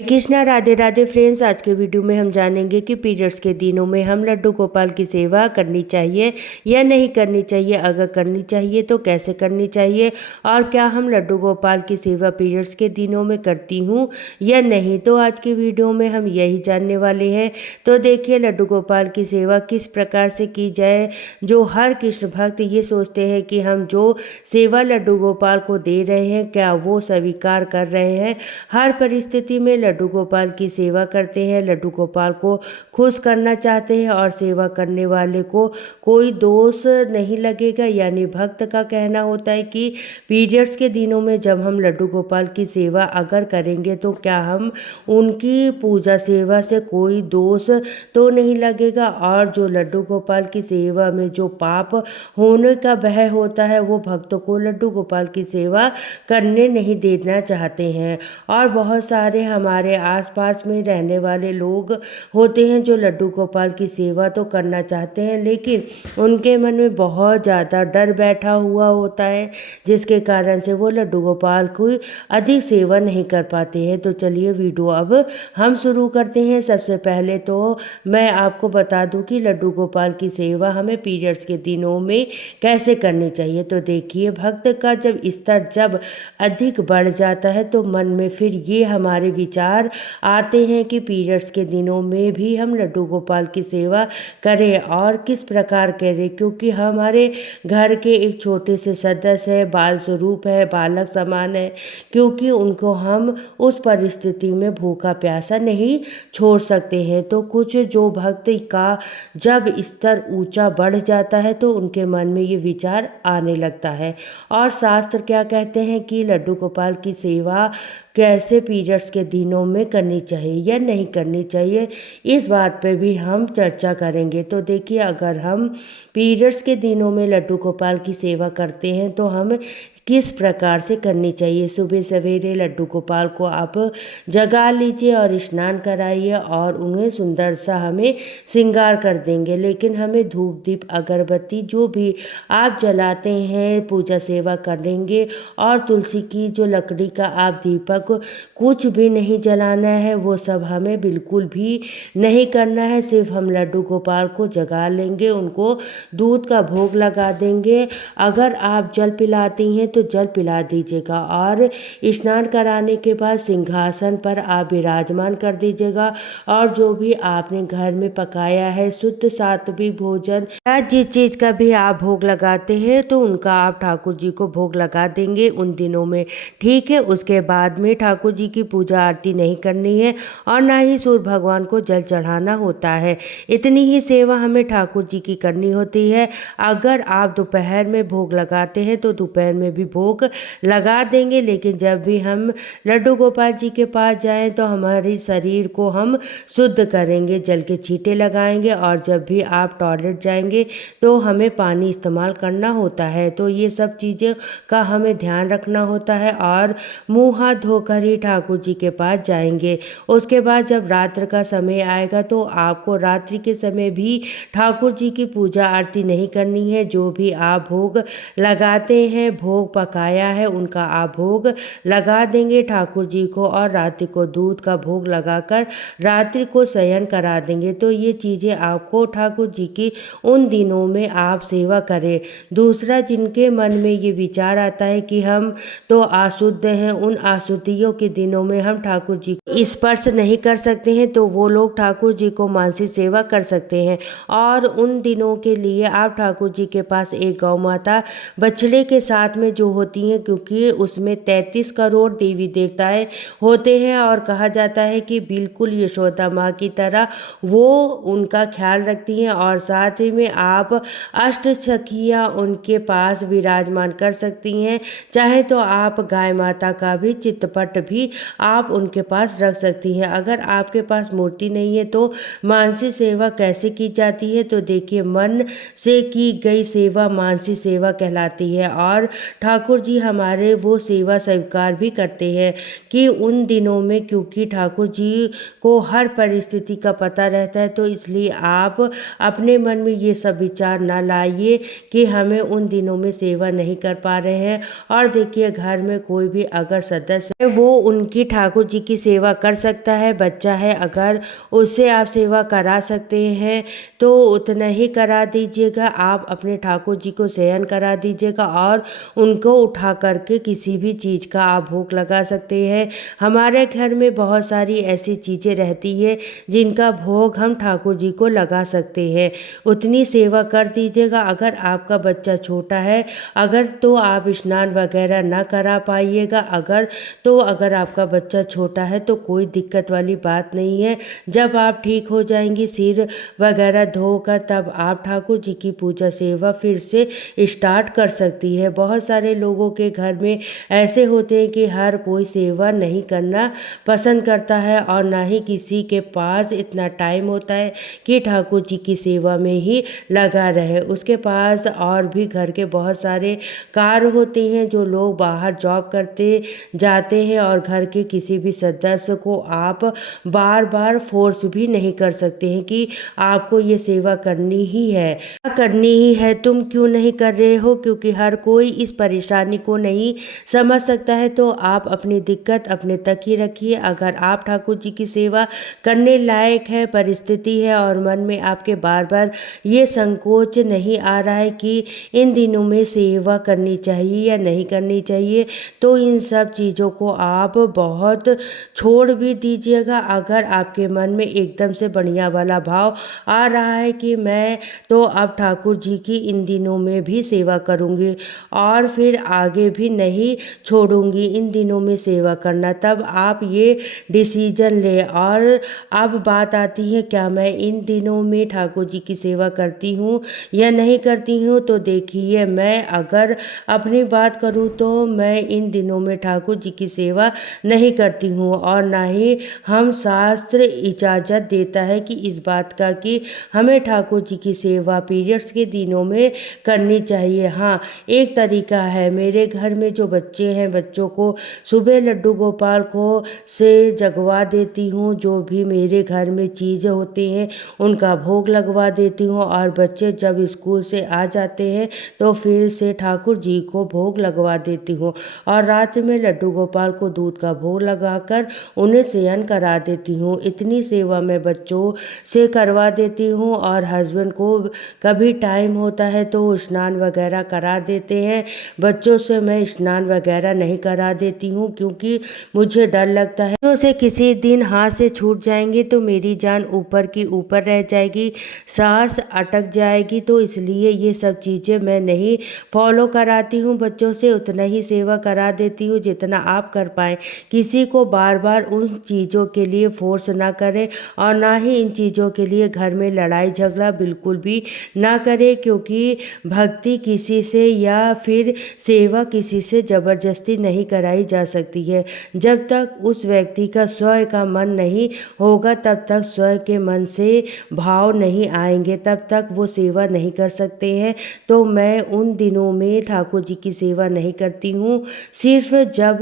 Krishna Radhe Radhe friends. आज के video में हम जानेंगे कि पीरियड्स के दिनों में हम लड्डू गोपाल की सेवा करनी चाहिए या नहीं करनी चाहिए। अगर करनी चाहिए तो कैसे करनी चाहिए और क्या हम लड्डू गोपाल की सेवा पीरियड्स के दिनों में करती हूँ या नहीं, तो आज के वीडियो में हम यही जानने वाले हैं। तो देखिए, लड्डू गोपाल की सेवा किस प्रकार से की जाए। जो हर कृष्ण भक्त ये सोचते हैं कि हम जो सेवा लड्डू गोपाल को दे रहे हैं क्या वो स्वीकार कर रहे हैं। हर परिस्थिति में लड्डू गोपाल की सेवा करते हैं, लड्डू गोपाल को खुश करना चाहते हैं और सेवा करने वाले को कोई दोष नहीं लगेगा। यानी भक्त का कहना होता है कि पीरियड्स के दिनों में जब हम लड्डू गोपाल की सेवा अगर करेंगे तो क्या हम उनकी पूजा सेवा से कोई दोष तो नहीं लगेगा। और जो लड्डू गोपाल की सेवा में जो पाप होने का भय होता है वो भक्तों को लड्डू गोपाल की सेवा करने नहीं देना चाहते हैं। और बहुत सारे हमारे आसपास में रहने वाले लोग होते हैं जो लड्डू गोपाल की सेवा तो करना चाहते हैं, लेकिन उनके मन में बहुत ज़्यादा डर बैठा हुआ होता है, जिसके कारण से वो लड्डू गोपाल की अधिक सेवा नहीं कर पाते हैं। तो चलिए वीडियो अब हम शुरू करते हैं। सबसे पहले तो मैं आपको बता दूं कि लड्डू गोपाल की सेवा हमें पीरियड्स के दिनों में कैसे करनी चाहिए। तो देखिए, भक्त का जब स्तर जब अधिक बढ़ जाता है तो मन में फिर ये हमारे विचार आते हैं कि पीरियड्स के दिनों में भी हम लड्डू गोपाल की सेवा करें और किस प्रकार करें, क्योंकि हमारे घर के एक छोटे से सदस्य है, बाल स्वरूप है, बालक समान है, क्योंकि उनको हम उस परिस्थिति में भूखा प्यासा नहीं छोड़ सकते हैं। तो कुछ जो भक्त का जब स्तर ऊंचा बढ़ जाता है तो उनके मन में ये विचार आने लगता है। और शास्त्र क्या कहते हैं कि लड्डू गोपाल की सेवा कैसे पीरियड्स के दिनों में करनी चाहिए या नहीं करनी चाहिए, इस बात पे भी हम चर्चा करेंगे। तो देखिए, अगर हम पीरियड्स के दिनों में लड्डू गोपाल की सेवा करते हैं तो हम किस प्रकार से करनी चाहिए। सुबह सवेरे लड्डू गोपाल को आप जगा लीजिए और स्नान कराइए और उन्हें सुंदर सा हमें श्रृंगार कर देंगे। लेकिन हमें धूप दीप अगरबत्ती जो भी आप जलाते हैं पूजा सेवा करेंगे, और तुलसी की जो लकड़ी का आप दीपक कुछ भी नहीं जलाना है, वो सब हमें बिल्कुल भी नहीं करना है। सिर्फ हम लड्डू गोपाल को जगा लेंगे, उनको दूध का भोग लगा देंगे। अगर आप जल पिलाती हैं तो जल पिला दीजिएगा और स्नान कराने के बाद सिंहासन पर आप विराजमान कर दीजिएगा। और जो भी आपने घर में पकाया है शुद्ध सात्विक भोजन या जिस चीज़ का भी आप भोग लगाते हैं तो उनका आप ठाकुर जी को भोग लगा देंगे उन दिनों में, ठीक है। उसके बाद में ठाकुर जी की पूजा आरती नहीं करनी है और ना ही सूर्य भगवान को जल चढ़ाना होता है। इतनी ही सेवा हमें ठाकुर जी की करनी होती है। अगर आप दोपहर में भोग लगाते हैं तो दोपहर में भी भोग लगा देंगे, लेकिन जब भी हम लड्डू गोपाल जी के पास जाएं तो हमारे शरीर को हम शुद्ध करेंगे, जल के छींटे लगाएंगे। और जब भी आप टॉयलेट जाएंगे तो हमें पानी इस्तेमाल करना होता है। तो ये सब चीज़ें का हमें ध्यान रखना होता है और मुँह हाथ धोकर ही ठाकुर जी के पास जाएंगे। उसके बाद जब रात्र का समय आएगा तो आपको रात्रि के समय भी ठाकुर जी की पूजा आरती नहीं करनी है। जो भी आप भोग लगाते हैं, भोग पकाया है, उनका आप भोग लगा देंगे ठाकुर जी को और रात्रि को दूध का भोग लगाकर रात्रि को शयन करा देंगे। तो ये चीज़ें आपको ठाकुर जी की उन दिनों में आप सेवा करें। दूसरा, जिनके मन में ये विचार आता है कि हम तो अशुद्ध हैं, उन अशुद्धियों के दिनों में हम ठाकुर जी को स्पर्श नहीं कर सकते हैं, तो वो लोग ठाकुर जी को मानसिक सेवा कर सकते हैं। और उन दिनों के लिए आप ठाकुर जी के पास एक गौ माता बछड़े के साथ में जो होती हैं, क्योंकि उसमें 33 करोड़ देवी देवताएं होते हैं और कहा जाता है कि बिल्कुल यशोदा माँ की तरह वो उनका ख्याल रखती हैं। और साथ ही में आप अष्ट सखियाँ उनके पास विराजमान कर सकती हैं। चाहे तो आप गाय माता का भी चित्रपट भी आप उनके पास रख सकती हैं। अगर आपके पास मूर्ति नहीं है तो मानसिक सेवा कैसे की जाती है। तो देखिए, मन से की गई सेवा मानसिक सेवा कहलाती है और ठाकुर जी हमारे वो सेवा स्वीकार भी करते हैं कि उन दिनों में, क्योंकि ठाकुर जी को हर परिस्थिति का पता रहता है, तो इसलिए आप अपने मन में ये सब विचार ना लाइए कि हमें उन दिनों में सेवा नहीं कर पा रहे हैं। और देखिए, घर में कोई भी अगर सदस्य है वो उनकी ठाकुर जी की सेवा कर सकता है। बच्चा है अगर उससे आप सेवा करा सकते हैं तो उतना ही करा दीजिएगा। आप अपने ठाकुर जी को शयन करा दीजिएगा और उनको उठा करके किसी भी चीज़ का आप भोग लगा सकते हैं। हमारे घर में बहुत सारी ऐसी चीज़ें रहती है जिनका भोग हम ठाकुर जी को लगा सकते हैं, उतनी सेवा कर दीजिएगा। अगर आपका बच्चा छोटा है अगर तो आप स्नान वगैरह ना करा पाइएगा, अगर आपका बच्चा छोटा है तो कोई दिक्कत वाली बात नहीं है। जब आप ठीक हो जाएंगी सिर वगैरह धोकर, तब आप ठाकुर जी की पूजा सेवा फिर से स्टार्ट कर सकती है। बहुत सारे लोगों के घर में ऐसे होते हैं कि हर कोई सेवा नहीं करना पसंद करता है और ना ही किसी के पास इतना टाइम होता है कि ठाकुर जी की सेवा में ही लगा रहे। उसके पास और भी घर के बहुत सारे कार्य होते हैं जो लोग बाहर जॉब करते जाते हैं और घर के किसी भी सदस्य को आप बार बार फोर्स भी नहीं कर सकते हैं कि आपको ये सेवा करनी ही है। तुम क्यों नहीं कर रहे हो? क्योंकि हर कोई इस परेशानी को नहीं समझ सकता है। तो आप अपनी दिक्कत अपने तक ही रखिए। अगर आप ठाकुर जी की सेवा करने लायक है, परिस्थिति है और मन में आपके बार बार ये संकोच नहीं आ रहा है कि इन दिनों में सेवा करनी चाहिए या नहीं करनी चाहिए, तो इन सब चीज़ों को आप बहुत छोड़ भी दीजिएगा। अगर आपके मन में एकदम से बढ़िया वाला भाव आ रहा है कि मैं तो अब ठाकुर जी की इन दिनों में भी सेवा करूंगी और फिर आगे भी नहीं छोड़ूंगी इन दिनों में सेवा करना, तब आप ये डिसीजन ले। और अब बात आती है क्या मैं इन दिनों में ठाकुर जी की सेवा करती हूँ या नहीं करती हूँ। तो देखिए, मैं अगर अपनी बात करूँ तो मैं इन दिनों में ठाकुर जी की सेवा नहीं करती हूँ और ना ही हम शास्त्र इजाज़त देता है कि इस बात का कि हमें ठाकुर जी की सेवा पीरियड्स के दिनों में करनी चाहिए। हाँ, एक तरीका है। मेरे घर में जो बच्चे हैं, बच्चों को सुबह लड्डू गोपाल को से जगवा देती हूँ। जो भी मेरे घर में चीज़ें होती हैं उनका भोग लगवा देती हूँ और बच्चे जब स्कूल से आ जाते हैं तो फिर से ठाकुर जी को भोग लगवा देती हूँ और रात में लड्डू गोपाल को दूध का भोग लगाकर उन्हें शयन करा देती हूँ। इतनी सेवा मैं बच्चों से करवा देती हूँ और हस्बैंड को कभी टाइम होता है तो स्नान वगैरह करा देते हैं। बच्चों से मैं स्नान वगैरह नहीं करा देती हूँ क्योंकि मुझे डर लगता है उसे किसी दिन हाथ से छूट जाएंगे तो मेरी जान ऊपर की ऊपर रह जाएगी, सांस अटक जाएगी। तो इसलिए ये सब चीज़ें मैं नहीं फॉलो कराती हूँ। बच्चों से उतना ही सेवा करा देती हूँ जितना आप कर पाएँ। किसी को बार बार उन चीज़ों के लिए फोर्स ना करें और ना ही इन चीज़ों के लिए घर में लड़ाई झगड़ा बिल्कुल भी ना करें, क्योंकि भक्ति किसी से या फिर सेवा किसी से ज़बरदस्ती नहीं कराई जा सकती है। जब तक उस व्यक्ति का स्वयं का मन नहीं होगा, तब तक स्वयं के मन से भाव नहीं आएंगे, तब तक वो सेवा नहीं कर सकते हैं। तो मैं उन दिनों में ठाकुर जी की सेवा नहीं करती हूँ। सिर्फ जब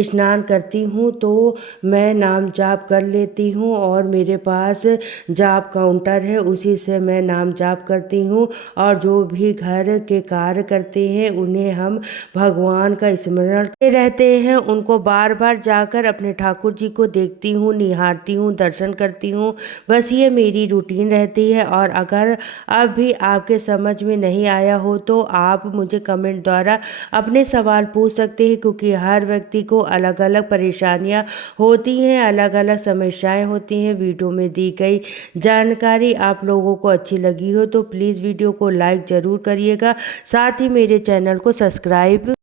स्नान करती हूँ तो मैं नाम जाप कर लेती हूँ और मेरे पास जाप काउंटर है, उसी से मैं नाम जाप करती हूँ। और जो भी घर के कार्य करते हैं उन्हें हम भगवान का स्मरण करते रहते हैं। उनको बार बार जाकर अपने ठाकुर जी को देखती हूँ, निहारती हूँ, दर्शन करती हूँ। बस ये मेरी रूटीन रहती है। और अगर अब भी आपके समझ में नहीं आया हो तो आप मुझे कमेंट द्वारा अपने सवाल पूछ सकते हैं, क्योंकि हर व्यक्ति को अलग अलग परेशानियाँ होती हैं, अलग अलग समस्याएं होती हैं। वीडियो में दी गई जानकारी आप लोगों को अच्छी लगी हो तो प्लीज़ वीडियो को लाइक ज़रूर करिएगा, साथ ही मेरे चैनल को सब्सक्राइब